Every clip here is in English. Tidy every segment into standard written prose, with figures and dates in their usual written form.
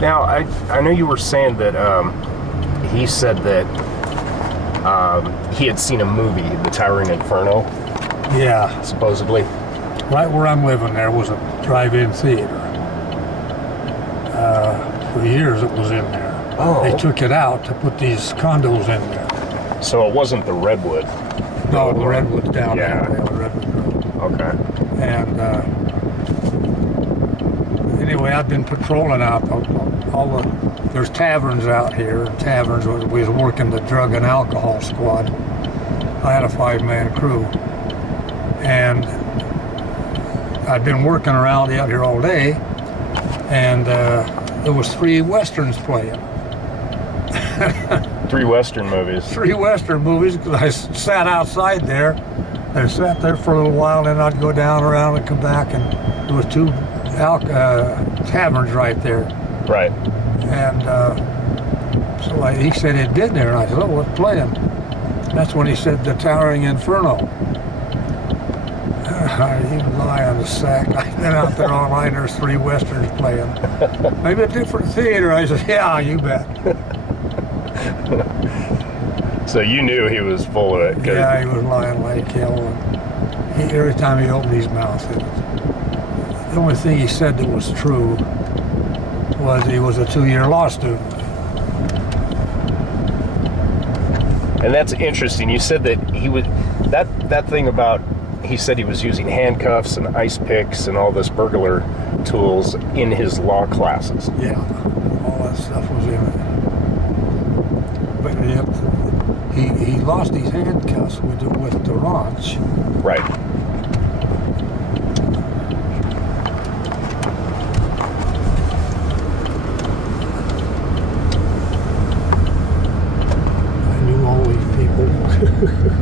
Now, I know you were saying that he said that he had seen a movie, The Towering Inferno. Yeah. Supposedly. Right where I'm living there was a drive-in theater. For years it was in there. Oh. They took it out to put these condos in there. So it wasn't the Redwood? No, the Redwood's down yeah. there. The Redwood Road. Okay. And anyway, I've been patrolling out there's taverns out here. Taverns, we was working the drug and alcohol squad. I had a 5-man crew. And I'd been working around out here all day, and there was 3 westerns playing. 3 Western movies. 3 Western movies, because I sat outside there. I sat there for a little while, and then I'd go down around and come back, and there was 2 taverns right there. Right. And so he said he'd been there, and I said, oh, what's playing? That's when he said The Towering Inferno. You lie on the sack. I've been out there all night, there's 3 Westerns playing. Maybe a different theater. I said, yeah, you bet. So you knew he was full of it? Yeah, he was lying like hell. Every time he opened his mouth, the only thing he said that was true was he was a 2-year law student. And that's interesting. You said that he would, that thing about, he said he was using handcuffs and ice picks and all this burglar tools in his law classes. Yeah, all that stuff was in it. But he lost his handcuffs with the ranch. Right.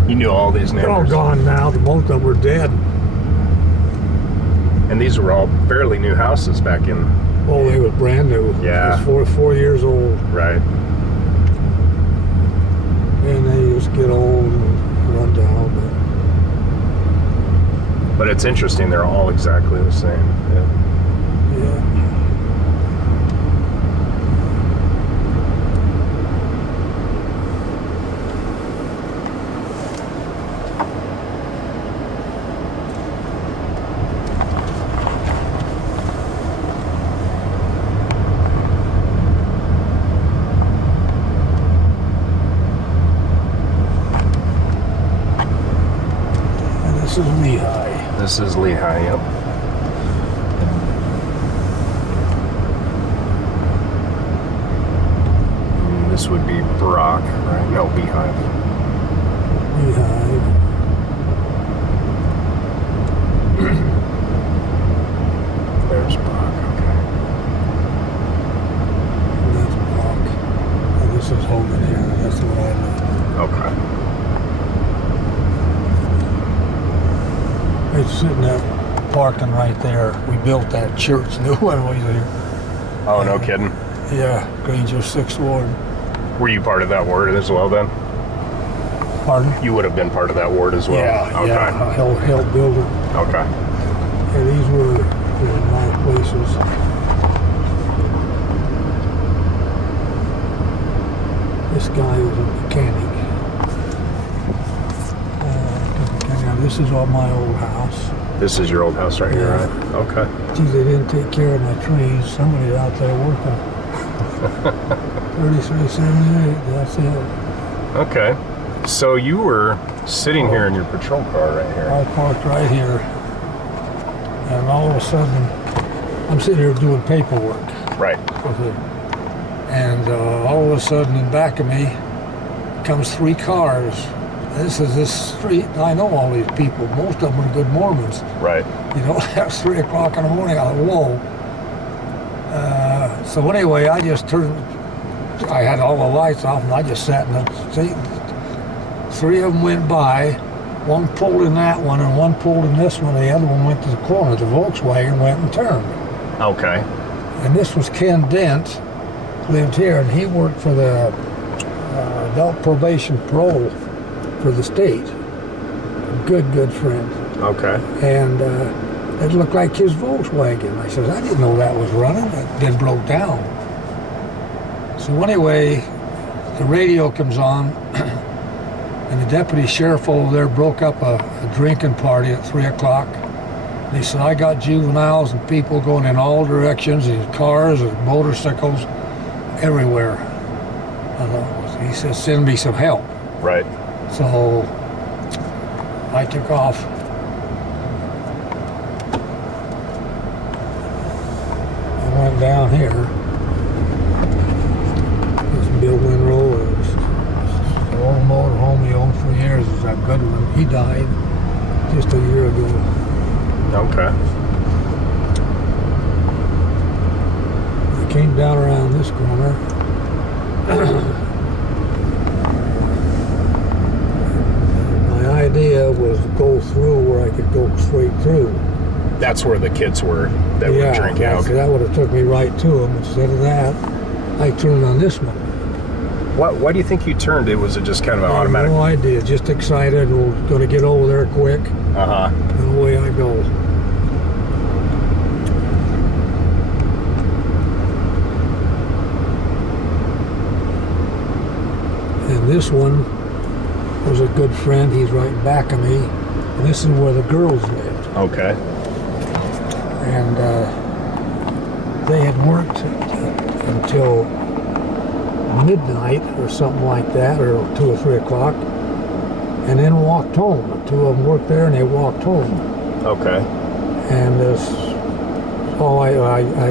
You knew all these neighbors. They're all gone now. Most of them were dead. And these were all fairly new houses back in... Oh, they were brand new. Yeah. It was 4 years old. Right. And they just get old and run down. But it's interesting. They're all exactly the same. Yeah. Yeah. This is Lehigh. This is Lehigh, yep. And this would be Brock, right? No, Beehive. Lehigh. There's Brock, okay. And that's Brock. And this is Hogan here. That's what I know. Okay. It's sitting there parking right there. We built that church, new one was here. Oh, no kidding. Yeah, Granger 6th Ward. Were you part of that ward as well then? Pardon? You would have been part of that ward as well? Yeah, Okay. yeah, I helped build it. Okay. Yeah, these were nice places. This guy was a mechanic. This is all my old house. This is your old house right here, right? Okay. Geez, they didn't take care of my trees. Somebody out there working. 3378, that's it. Okay. So you were sitting here in your patrol car right here. I parked right here. And all of a sudden, I'm sitting here doing paperwork. Right. And all of a sudden, in back of me, comes 3 cars. This is this street. I know all these people. Most of them are good Mormons. Right. You know, that's 3 o'clock in the morning. I thought, whoa. So anyway, I just turned. I had all the lights off, and I just sat in the seat. 3 of them went by. One pulled in that one, and one pulled in this one. The other one went to the corner. The Volkswagen went and turned. Okay. And this was Ken Dent, lived here, and he worked for the adult probation parole for the state. Good friend. Okay. And it looked like his Volkswagen. I said, I didn't know that was running. It then broke down. So anyway, the radio comes on, and the deputy sheriff over there broke up a drinking party at 3 o'clock. He said, I got juveniles and people going in all directions, and cars and motorcycles everywhere. He said, send me some help. Right. So I took off. I went down here. This Billwin Road. The old motor home he owned for years was that good one. He died just a year ago. Okay. I came down around this corner. My idea was to go through where I could go straight through. That's where the kids were that were drinking. Yeah, Okay. that would have took me right to them. Instead of that, I turned on this one. Why do you think you turned? Was it just kind of an automatic? No idea. Just excited. We're going to get over there quick. Uh-huh. And away I go. And this one was a good friend. He's right back of me. And this is where the girls lived. Okay. And they had worked until midnight or something like that, or 2 or 3 o'clock, and then walked home. The two of them worked there and they walked home. Okay. And that's all I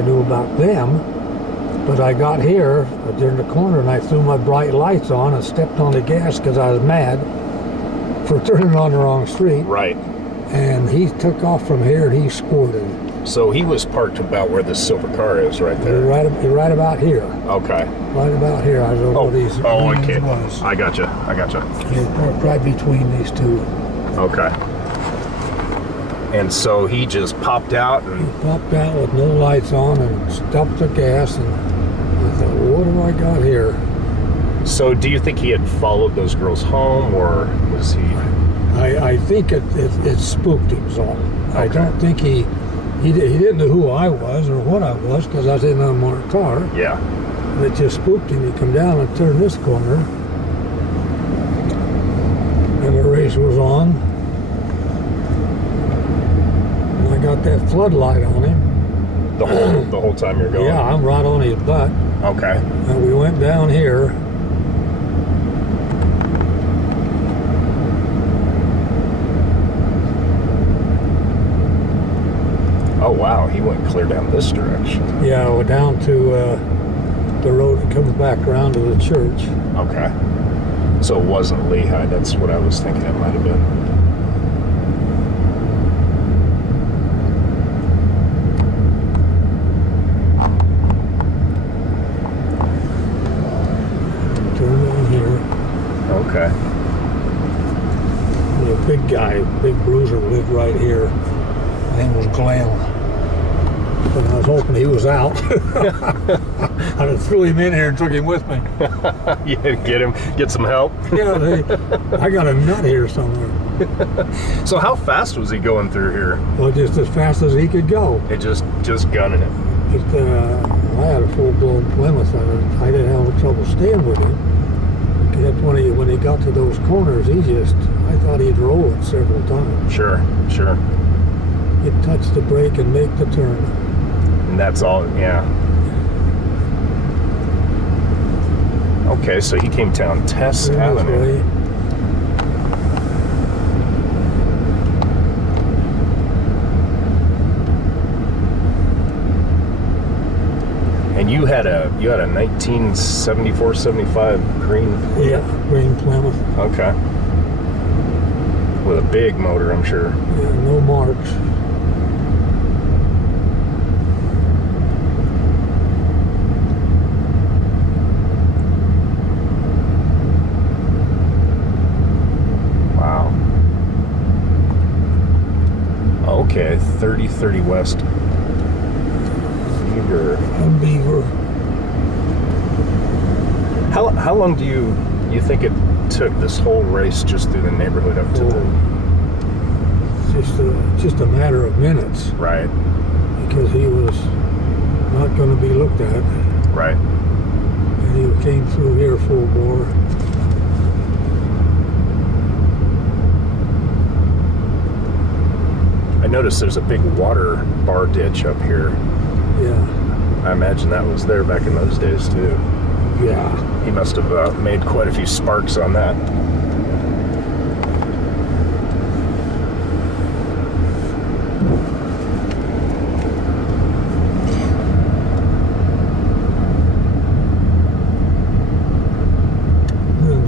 knew about them. But I got here during the corner and I threw my bright lights on and stepped on the gas because I was mad for turning on the wrong street. Right. And he took off from here and he squirted. So he was parked about where the silver car is, right there. Right about here. Okay. Right about here. I don't know what these okay. was. I gotcha. He was parked right between these two. Okay. And so he just popped out and He popped out with no lights on and stopped the gas, and I thought, what do I got here? so do you think he had followed those girls home, or was he? I think it spooked him some. I Okay. don't think he didn't know who I was or what I was because I was in an unmarked car. Yeah. It just spooked him. He come down and turned this corner, and the race was on. And I got that floodlight on him. The whole time you're going? Yeah, I'm right on his butt. Okay. And we went down here. Oh wow, he went clear down this direction. Yeah, we're down to the road that comes back around to the church. Okay. So it wasn't Lehigh, that's what I was thinking it might have been. Turn down here. Okay. And a big guy, big bruiser lived right here. His name was Glenn. And I was hoping he was out. I threw him in here and took him with me. Yeah, get some help. Yeah, I got a nut here somewhere. So how fast was he going through here? Well, just as fast as he could go. It just gunning it. I had a full-blown Plymouth, and I didn't have trouble staying with him. Except when he got to those corners, I thought he'd roll it several times. Sure. He'd touch the brake and make the turn. And that's all, yeah. Okay, so he came down Tess Avenue. And you had a 1974-75 green. Yeah, green Plymouth. Okay. With a big motor, I'm sure. Yeah, no marks. Wow. Okay, 3030 West. Beaver. A Beaver. How long do you think it took this whole race just through the neighborhood up to the... Just a matter of minutes. Right. Because he was not going to be looked at. Right. And he came through here full bore. I noticed there's a big water bar ditch up here. Yeah. I imagine that was there back in those days too. Yeah. He must have made quite a few sparks on that.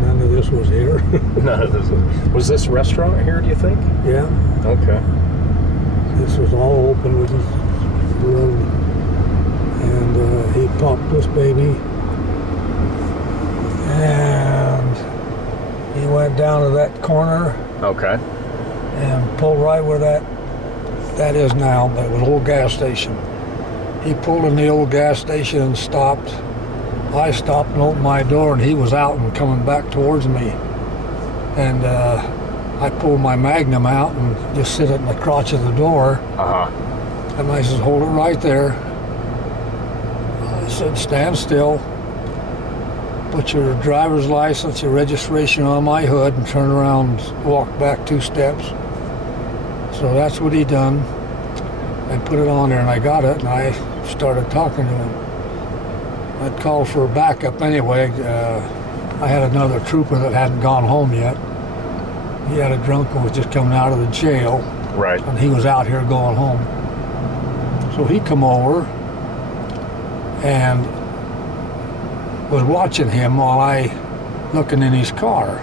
None of this was here. None of this. Was this restaurant here, do you think? Yeah. Okay. This was all open with this road. And he popped this baby. And he went down to that corner Okay. and pulled right where that is now, but it was an old gas station. He pulled in the old gas station and stopped. I stopped and opened my door, and he was out and coming back towards me. And I pulled my Magnum out and just sit it in the crotch of the door. Uh-huh. And I said, hold it right there. I said, stand still. Put your driver's license, your registration on my hood, and turn around and walk back 2 steps. So that's what he done. I put it on there, and I got it, and I started talking to him. I'd called for backup anyway. I had another trooper that hadn't gone home yet. He had a drunk who was just coming out of the jail. Right. And he was out here going home. So he come over and was watching him while I looking in his car.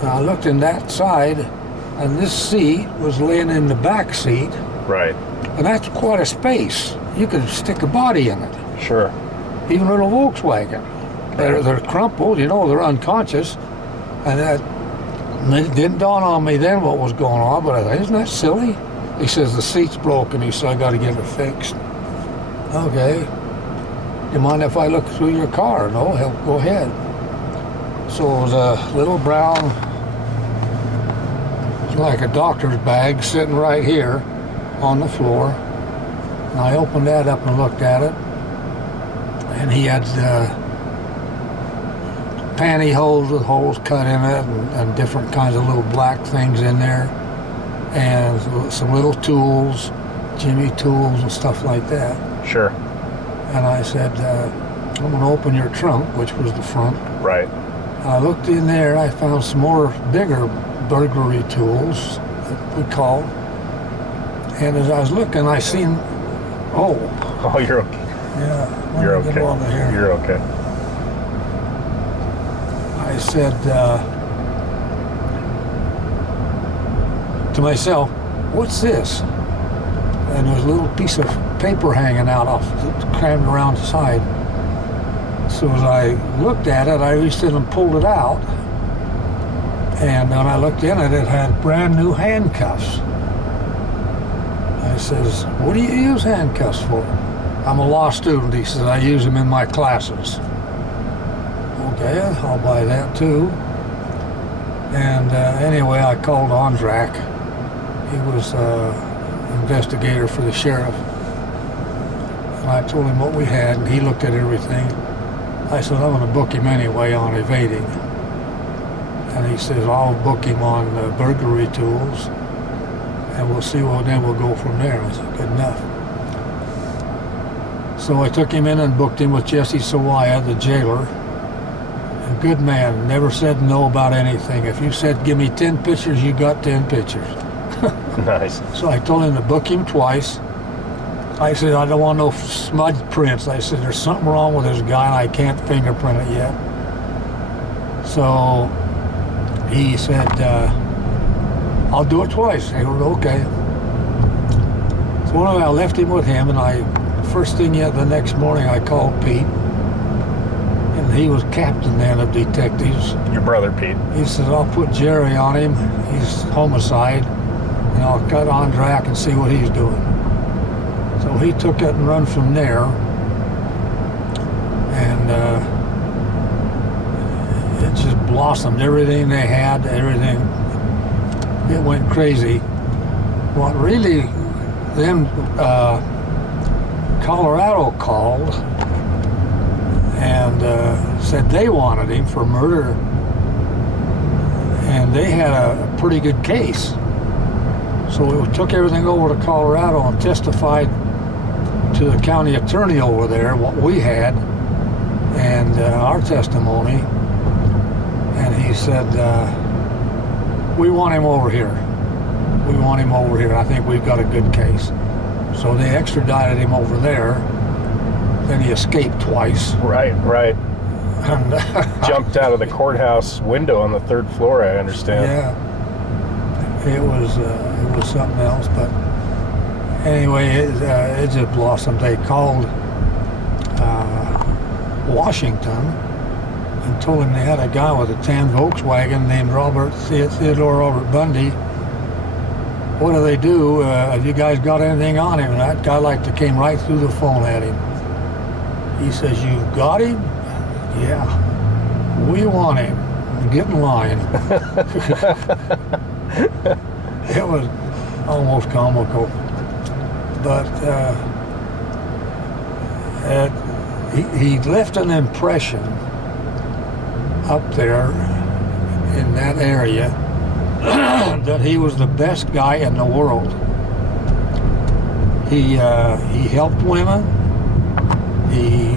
And I looked in that side, and this seat was laying in the back seat. Right. And that's quite a space. You could stick a body in it. Sure. Even in a Volkswagen. They're crumpled, you know, they're unconscious. And it didn't dawn on me then what was going on, but I thought, isn't that silly? He says, the seat's broken. He said, I got to get it fixed. Okay. You mind if I look through your car? No, hell, go ahead. So it was a little brown, it's like a doctor's bag sitting right here on the floor. And I opened that up and looked at it. And he had pantyhose with holes cut in it, and different kinds of little black things in there, and some little tools, Jimmy tools and stuff like that. Sure. And I said, I'm going to open your trunk, which was the front. Right. I looked in there, I found some more bigger burglary tools, that we called. And as I was looking, I seen, oh, you're okay. yeah, You're let me get okay. over here. You're okay. I said to myself, what's this? And there was a little piece of paper hanging out off, crammed around the side. So as I looked at it, I reached in and pulled it out. And when I looked in it, it had brand new handcuffs. I says, what do you use handcuffs for? I'm a law student, he says, I use them in my classes. Okay, I'll buy that too. And anyway, I called Andrak. He was investigator for the sheriff. And I told him what we had, and he looked at everything. I said, I'm going to book him anyway on evading. And he says, I'll book him on burglary tools, and we'll see, well, then we'll go from there. I said, good enough. So I took him in and booked him with Jesse Sawaya, the jailer. A good man, never said no about anything. If you said, give me 10 pictures, you got 10 pictures. Nice. So I told him to book him twice. I said, I don't want no smudge prints. I said, there's something wrong with this guy and I can't fingerprint it yet. So he said, I'll do it twice. I go, okay. So anyway, I left him with him, and first thing yet the next morning I called Pete. And he was captain then of detectives. Your brother, Pete. He says, I'll put Jerry on him. He's homicide. And I'll cut Andrak and see what he's doing. So he took it and run from there. And it just blossomed. Everything they had, everything, it went crazy. What really, then Colorado called, and said they wanted him for murder, and they had a pretty good case. So we took everything over to Colorado and testified to the county attorney over there what we had and our testimony, and he said, we want him over here. We want him over here. I think we've got a good case. So they extradited him over there. Then he escaped twice. Right. And Jumped out of the courthouse window on the 3rd floor, I understand. yeah, it was something else. But anyway, it just blossomed. They called Washington and told him they had a guy with a tan Volkswagen named Theodore Robert Bundy. What do they do? Have you guys got anything on him? And that guy came right through the phone at him. He says, "You got him? Yeah. We want him. Get in line." It was almost comical. But he left an impression up there in that area that he was the best guy in the world. He helped women. He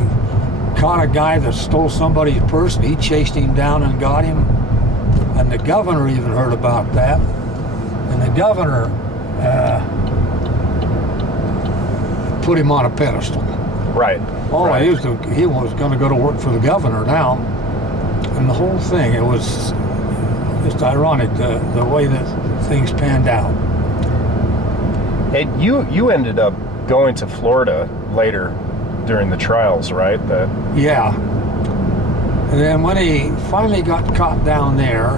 caught a guy that stole somebody's purse, and he chased him down and got him. And the governor even heard about that. And the governor put him on a pedestal. Right. Right. He was going to go to work for the governor now. And the whole thing, it was just ironic, the way that things panned out. And you ended up going to Florida later during the trials, right? Yeah. And then when he finally got caught down there,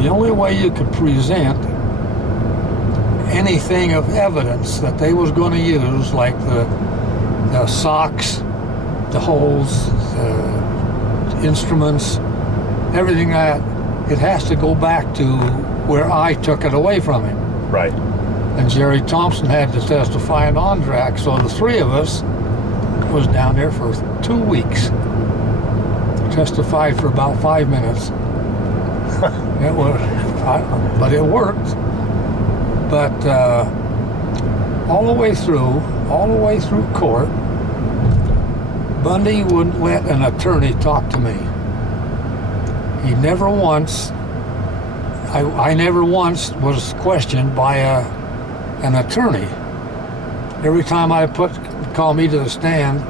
the only way you could present anything of evidence that they was going to use, like the socks, the holes, the instruments, everything that, it has to go back to where I took it away from him. Right. And Jerry Thompson had to testify in Ondrack, so the three of us was down there for 2 weeks. Testified for about 5 minutes. But it worked. But all the way through court, Bundy wouldn't let an attorney talk to me. He never once, I never once was questioned by an attorney. Every time I call me to the stand,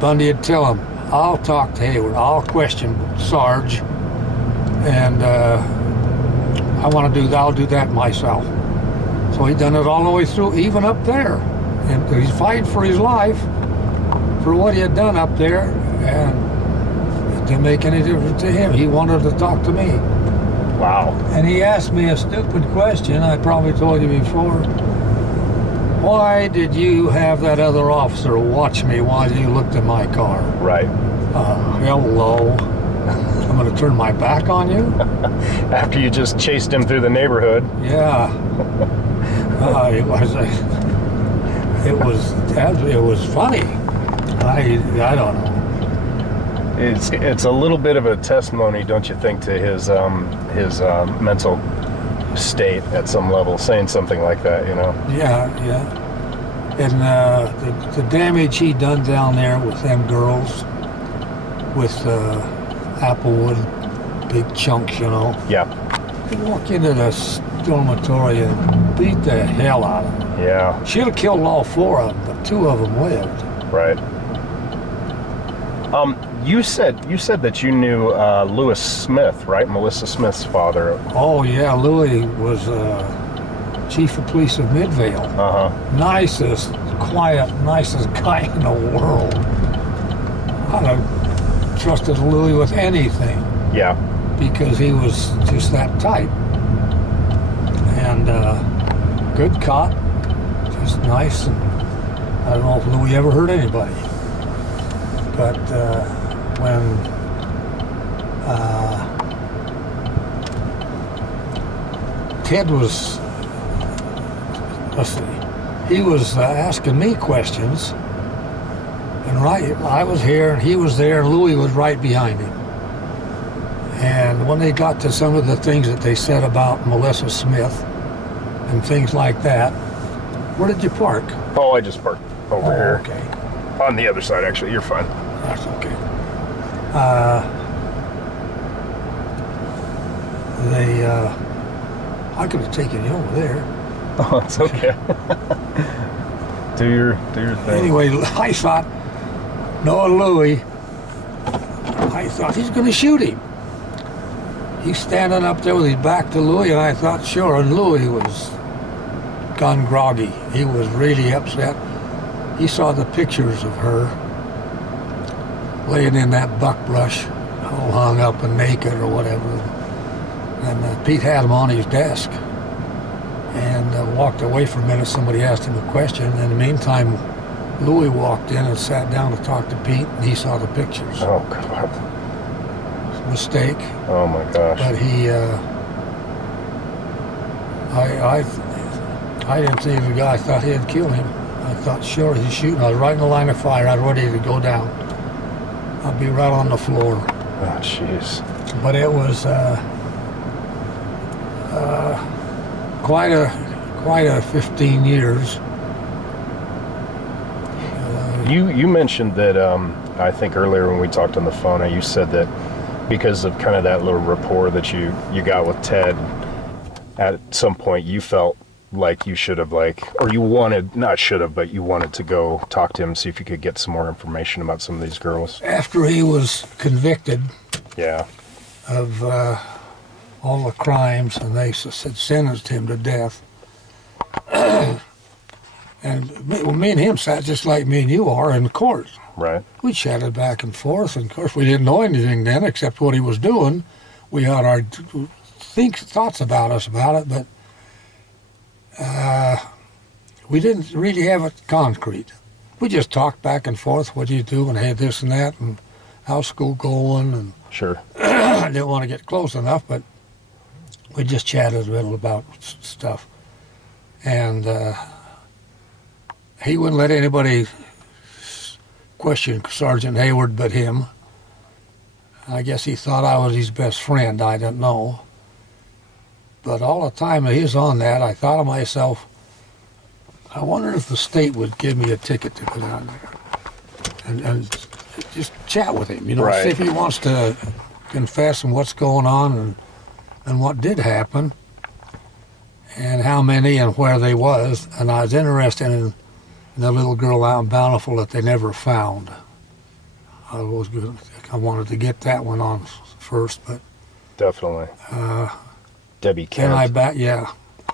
Bundy would tell him, "I'll talk to Hayward, I'll question Sarge, and I'll do that myself." So he done it all the way through, even up there. And he's fighting for his life for what he had done up there, and it didn't make any difference to him. He wanted to talk to me. Wow. And he asked me a stupid question, I probably told you before. Why did you have that other officer watch me while you looked at my car? Right. Hello. I'm going to turn my back on you? After you just chased him through the neighborhood. Yeah. It was funny. I don't know. It's a little bit of a testimony, don't you think, to his mental state at some level, saying something like that, you know? Yeah. And the damage he done down there with them girls, with Applewood, big chunks, you know. Yeah. He walked into the dormitory and beat the hell out of them. Yeah. Should have killed all 4 of them, but 2 of them lived. Right. You said that you knew Lewis Smith, right? Melissa Smith's father. Oh yeah, Louis was chief of police of Midvale. Nicest, quiet, nicest guy in the world. I'd have trusted Louis with anything. Yeah. Because he was just that type. And good cop, just nice. And I don't know if Louis ever hurt anybody. But when Ted was, he was asking me questions, And I was here, and he was there, and Louis was right behind him. And when they got to some of the things that they said about Melissa Smith and things like that, where did you park? Oh, I just parked over here. Okay. On the other side, actually. You're fine. That's okay. I could have taken you over there. Oh, it's okay. do your thing. Anyway, I thought, knowing Louis, I thought he's going to shoot him. He's standing up there with his back to Louis, and I thought, sure, and Louis was gone groggy. He was really upset. He saw the pictures of her laying in that buckbrush, all hung up and naked or whatever. And Pete had them on his desk and walked away for a minute. Somebody asked him a question. In the meantime, Louis walked in and sat down to talk to Pete, and he saw the pictures. Oh, God. Mistake. Oh, my gosh. But he, I didn't see the guy. I thought he'd kill him. I thought, sure, he's shooting. I was right in the line of fire. I was ready to go down. I'd be right on the floor. Oh, jeez. But it was quite a 15 years. You mentioned that, I think earlier when we talked on the phone, you said that because of kind of that little rapport that you got with Ted, at some point you felt like you should have, but you wanted to go talk to him, see if you could get some more information about some of these girls. After he was convicted Yeah. of all the crimes, and they sentenced him to death, and me and him sat just like me and you are in the court. Right. We chatted back and forth, and of course we didn't know anything then except what he was doing. We had our thoughts about it, but we didn't really have it concrete. We just talked back and forth, what do you do, and hey, this and that, and how's school going, and Sure. I didn't want to get close enough, but we just chatted a little about stuff. And he wouldn't let anybody question Sergeant Hayward but him. I guess he thought I was his best friend, I don't know. But all the time that he was on that, I thought to myself, I wonder if the state would give me a ticket to go down there and just chat with him, Right. See if he wants to confess and what's going on and what did happen and how many and where they was. And I was interested in the little girl out in Bountiful that they never found. I wanted to get that one on first, but Definitely. Debbie Kent.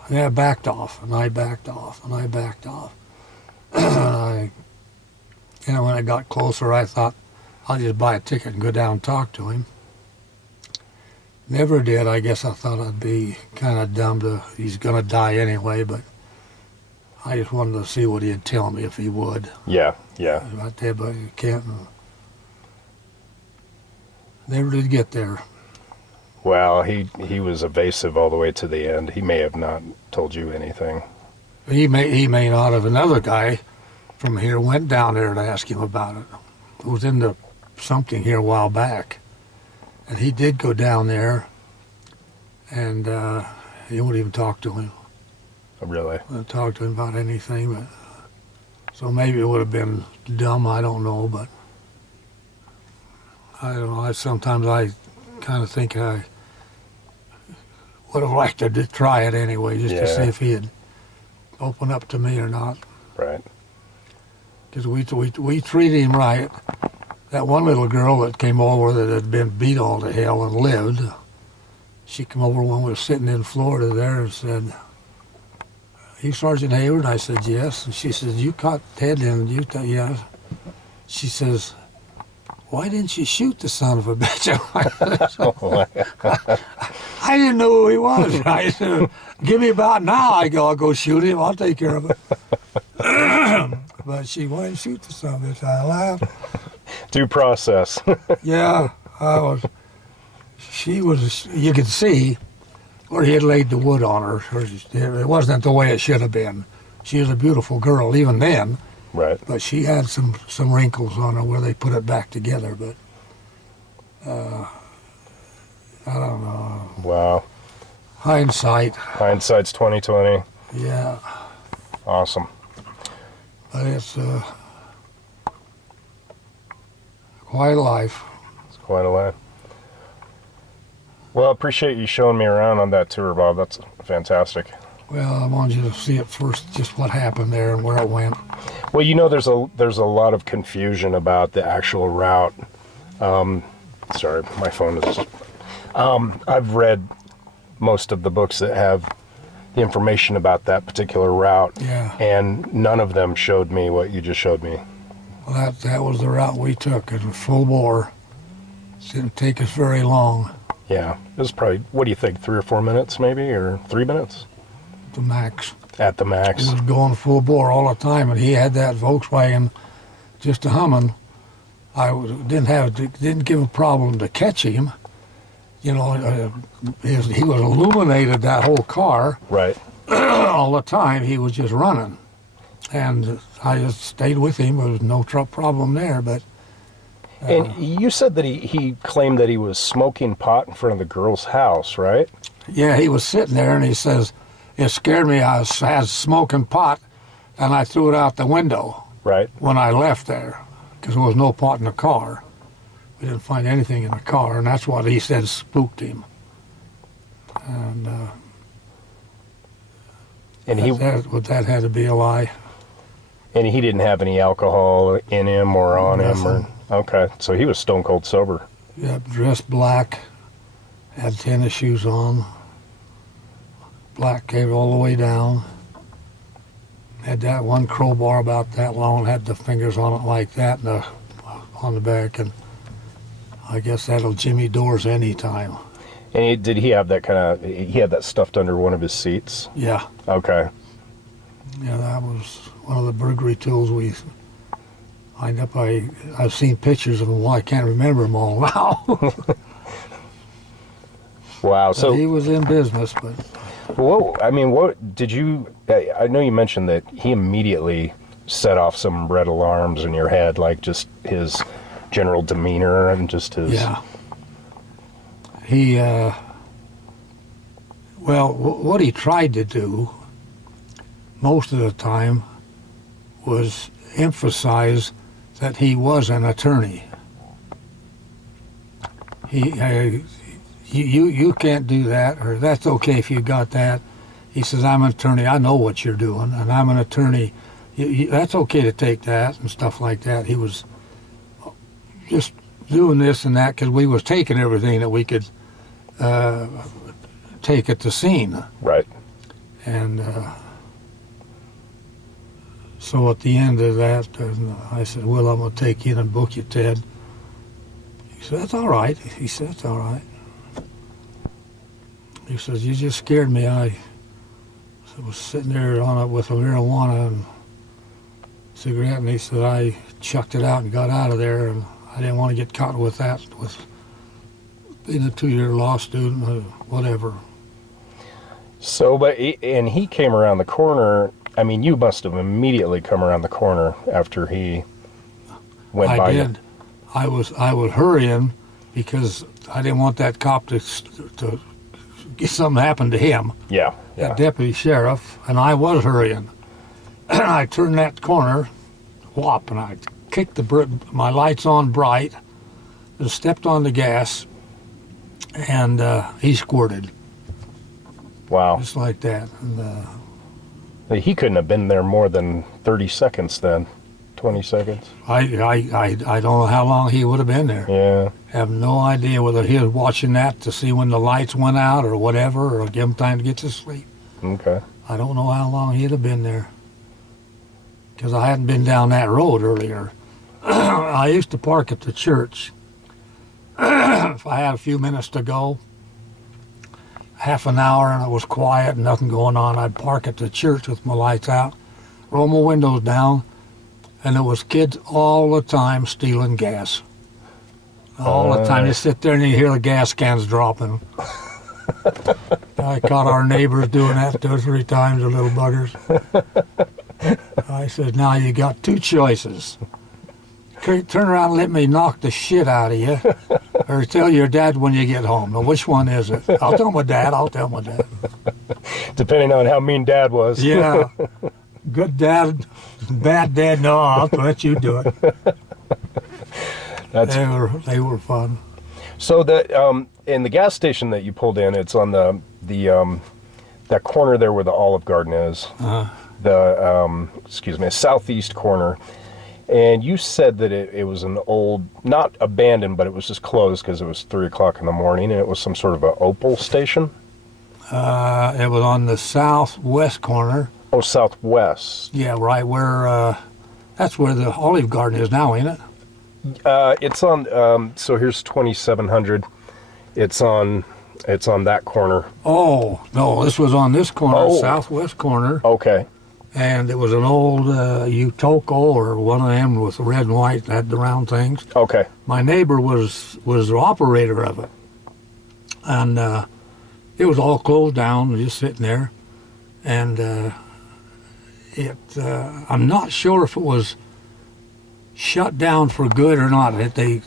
then I backed off, and I backed off, and I backed off. When I got closer, I thought I'll just buy a ticket and go down and talk to him. Never did. I guess I thought I'd be kind of dumb he's going to die anyway, but I just wanted to see what he'd tell me if he would. Yeah. About Debbie Kent. Never did get there. Well, he was evasive all the way to the end. He may have not told you anything. He may not have. Another guy from here went down there to ask him about it. It was into something here a while back. And he did go down there, and he wouldn't even talk to him. Oh, really? Wouldn't talk to him about anything. But so maybe it would have been dumb, I don't know. But I don't know. Sometimes I kind of think I would have liked to try it anyway, just to see if he'd open up to me or not. Right. Because we treated him right. That one little girl that came over that had been beat all to hell and lived, she came over when we were sitting in Florida there and said, "You Sergeant Hayward?" I said, "Yes." And she said, "You caught Ted in Utah?" "Yes." She says, "Why didn't you shoot the son of a bitch?" I didn't know who he was. I said, "Give me about now." I'll go shoot him. I'll take care of it. But she wouldn't shoot the son of a bitch. I laughed. Due process. Yeah, she was, you could see where he had laid the wood on her. It wasn't the way it should have been. She was a beautiful girl even then. Right. But she had some wrinkles on her where they put it back together. But I don't know. Wow. Hindsight. Hindsight's 2020. Yeah. Awesome. But it's quite a life. It's quite a life. Well, I appreciate you showing me around on that tour, Bob. That's fantastic. Well, I wanted you to see it first, just what happened there and where it went. Well, you know, there's a lot of confusion about the actual route. Sorry, my phone is just... I've read most of the books that have the information about that particular route. Yeah. And none of them showed me what you just showed me. Well, that was the route we took. It was full bore. It didn't take us very long. Yeah. It was probably, what do you think, 3 or 4 minutes maybe, or 3 minutes? The max. At the max. He was going full bore all the time, and he had that Volkswagen just a humming. Didn't give a problem to catch him. You know, he was illuminated, that whole car. Right. All the time. He was just running, and I just stayed with him. There was no problem there. But and you said that he claimed that he was smoking pot in front of the girl's house, right? yeah, he was sitting there, and he says, "It scared me. I was smoking pot, and I threw it out the window." Right. When I left there, because there was no pot in the car. We didn't find anything in the car, and that's what he said spooked him. And that had to be a lie. And he didn't have any alcohol in him or on him, or okay, so he was stone cold sober. Yep, dressed black, had tennis shoes on, black came all the way down. Had that one crowbar about that long, had the fingers on it like that, and on the back, and I guess that'll jimmy doors any time. And did he have that he had that stuffed under one of his seats? Yeah. Okay. Yeah, that was one of the burglary tools we lined up. I've seen pictures of them. Well, I can't remember them all now. Wow. So he was in business, but... what did you... I know you mentioned that he immediately set off some red alarms in your head, like just his general demeanor and just his... Yeah. He, what he tried to do most of the time was emphasize that he was an attorney. You can't do that, or that's okay if you got that. He says, I'm an attorney, I know what you're doing, and I'm an attorney. That's okay to take that and stuff like that. He was just doing this and that because we was taking everything that we could take at the scene. Right. And so at the end of that, I said, well, I'm going to take you in and book you, Ted. He said, that's all right. He said, it's all right. He says, you just scared me. I was sitting there with a marijuana and cigarette, and he said, I chucked it out and got out of there, and I didn't want to get caught with that, with being a 2-year law student or whatever. So, and he came around the corner. I mean, you must have immediately come around the corner after he went by. I did. I was hurrying because I didn't want that cop to get something happen to him. Yeah. That deputy sheriff, and I was hurrying. I turned that corner, whop, and I kicked my lights on bright, and stepped on the gas, and he squirted. Wow. Just like that. And, he couldn't have been there more than 30 seconds then. 20 seconds. I don't know how long he would have been there. Yeah. Have no idea whether he was watching that to see when the lights went out or whatever, or give him time to get to sleep. Okay. I don't know how long he'd have been there, because I hadn't been down that road earlier. I used to park at the church. If I had a few minutes to go, half an hour, and it was quiet and nothing going on, I'd park at the church with my lights out, roll my windows down, and there was kids all the time stealing gas. All the time. You sit there and you hear the gas cans dropping. I caught our neighbors doing that 2 or 3 times, the little buggers. I said, now you got two choices. Turn around and let me knock the shit out of you, or tell your dad when you get home. Now, which one is it? I'll tell my dad. I'll tell my dad. Depending on how mean Dad was. Yeah. Good dad, bad dad, no, I'll let you do it. They were fun. So in the gas station that you pulled in, it's on the that corner there where the Olive Garden is. The southeast corner. And you said that it was an old, not abandoned, but it was just closed because it was 3 o'clock in the morning, and it was some sort of a Opal station. It was on the southwest corner. Oh, southwest. Yeah, right where, that's where the Olive Garden is now, ain't it? It's on, so here's 2700. It's on that corner. Oh, no, this was on this corner, southwest corner. Okay. And it was an old Utah or one of them with the red and white that had the round things. Okay. My neighbor was the operator of it. And it was all closed down, just sitting there. And I'm not sure if it was shut down for good or not. They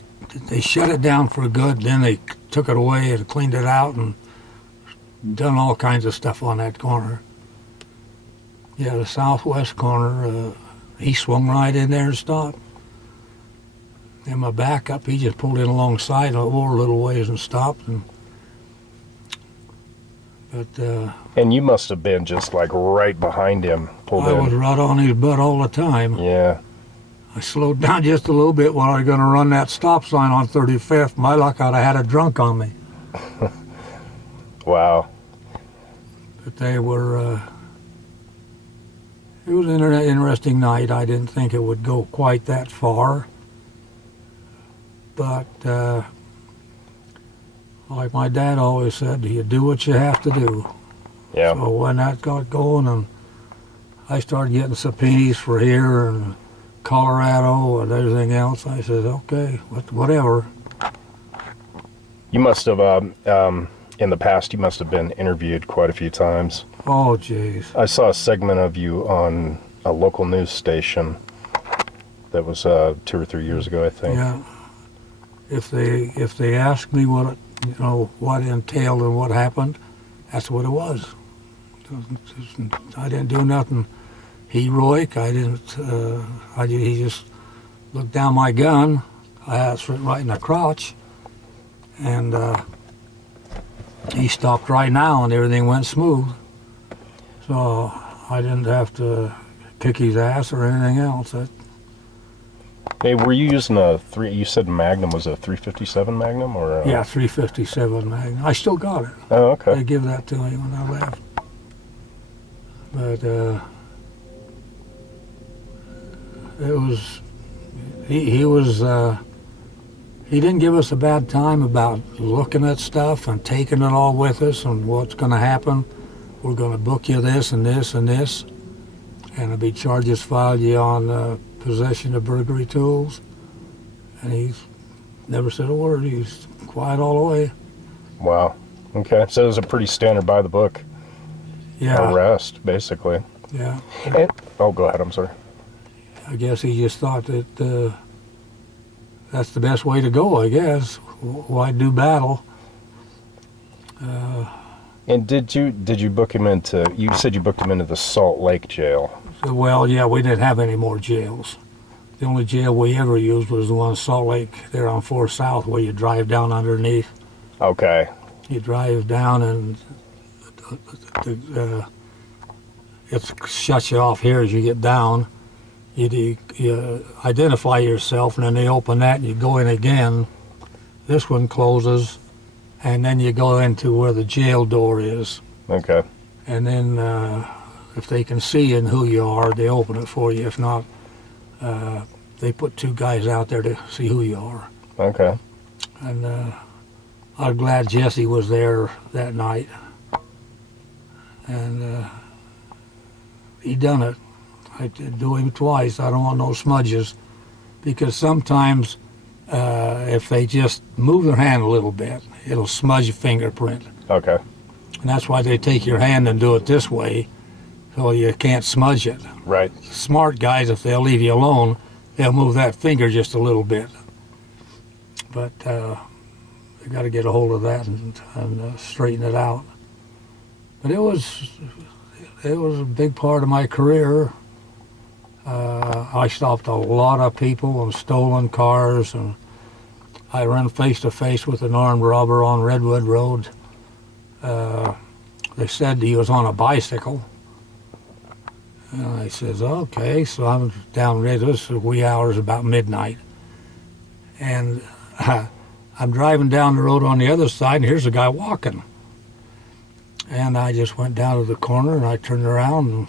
shut it down for good, then they took it away and cleaned it out and done all kinds of stuff on that corner. Yeah, the southwest corner, he swung right in there and stopped. And my backup, he just pulled in alongside over a little ways and stopped. And you must have been just like right behind him, pulled in. I was right on his butt all the time. Yeah. I slowed down just a little bit while I was going to run that stop sign on 35th. My luck, I'd have had a drunk on me. Wow. But they were... It was an interesting night. I didn't think it would go quite that far. But like my dad always said, you do what you have to do. Yeah. So when that got going and I started getting subpoenas for here and Colorado and everything else, I said, okay, whatever. You must have, in the past, you must have been interviewed quite a few times. Oh, jeez. I saw a segment of you on a local news station that was 2 or 3 years ago, I think. Yeah. If they asked me what it entailed and what happened, that's what it was. I didn't do nothing heroic. He just looked down my gun. I had it right in the crotch, and he stopped right now, and everything went smooth. So I didn't have to kick his ass or anything else. Hey, were you using you said Magnum was a 357 Magnum or? Yeah, 357 Magnum. I still got it. Oh, okay. They give that to me when I left. But it was, he didn't give us a bad time about looking at stuff and taking it all with us and what's going to happen. We're going to book you this and this and this, and there'll be charges filed you on possession of burglary tools. And he's never said a word. He's quiet all the way. Wow. Okay. So it was a pretty standard by the book arrest, basically. Yeah. And, go ahead. I'm sorry. I guess he just thought that that's the best way to go, I guess. Why do battle? And did you book him into? You said you booked him into the Salt Lake jail. Well, yeah, we didn't have any more jails. The only jail we ever used was the one in Salt Lake there on 4 South, where you drive down underneath. Okay. You drive down and it shuts you off here as you get down. You identify yourself, and then they open that, and you go in again. This one closes, and then you go into where the jail door is. Okay. And then if they can see and who you are, they open it for you. If not, they put 2 guys out there to see who you are. Okay. And I'm glad Jesse was there that night. And he done it. I did do him twice. I don't want no smudges, because sometimes if they just move their hand a little bit, it'll smudge your fingerprint. Okay. And that's why they take your hand and do it this way, so you can't smudge it. Right. Smart guys, if they'll leave you alone, they'll move that finger just a little bit. But you got to get a hold of that and straighten it out. But it was a big part of my career. I stopped a lot of people and stolen cars, and I ran face to face with an armed robber on Redwood Road. They said he was on a bicycle. And I says, okay, so I'm down there, this was wee hours, about midnight. And I'm driving down the road on the other side, and here's a guy walking. And I just went down to the corner, and I turned around and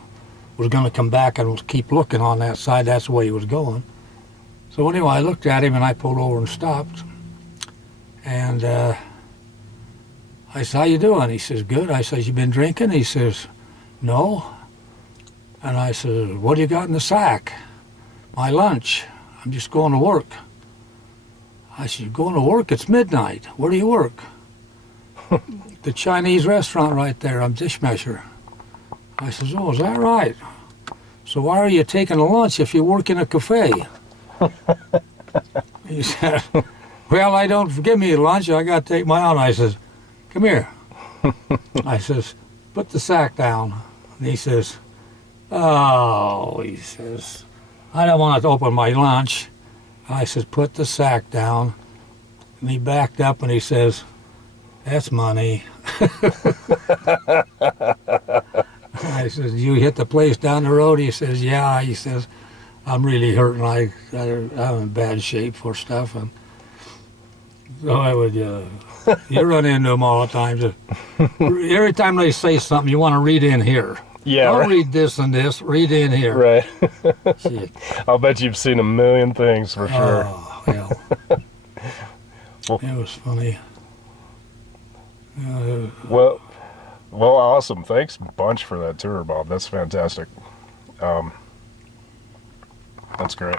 was going to come back and keep looking on that side. That's the way he was going. So anyway, I looked at him, and I pulled over and stopped. And I said, how you doing? He says, good. I says, you been drinking? He says, no. And I said, what do you got in the sack? My lunch. I'm just going to work. I said, going to work? It's midnight. Where do you work? The Chinese restaurant right there. I'm dishmeasure. I says, oh, is that right? So why are you taking a lunch if you work in a cafe? He said, well, I don't give me lunch. I got to take my own. I says, come here. I says, put the sack down. And he says, oh, he says, I don't want to open my lunch. I says, put the sack down. And he backed up and he says, that's money. I says, you hit the place down the road? He says, yeah. He says, I'm really hurting. I'm in bad shape for stuff. And so I would, you run into them all the time. Every time they say something, you want to read in here. Yeah, Don't right. read this and this. Read in here. Right. Shit. I'll bet you've seen a million things for sure. Oh, yeah. It was funny. Well, awesome. Thanks a bunch for that tour, Bob. That's fantastic. That's great.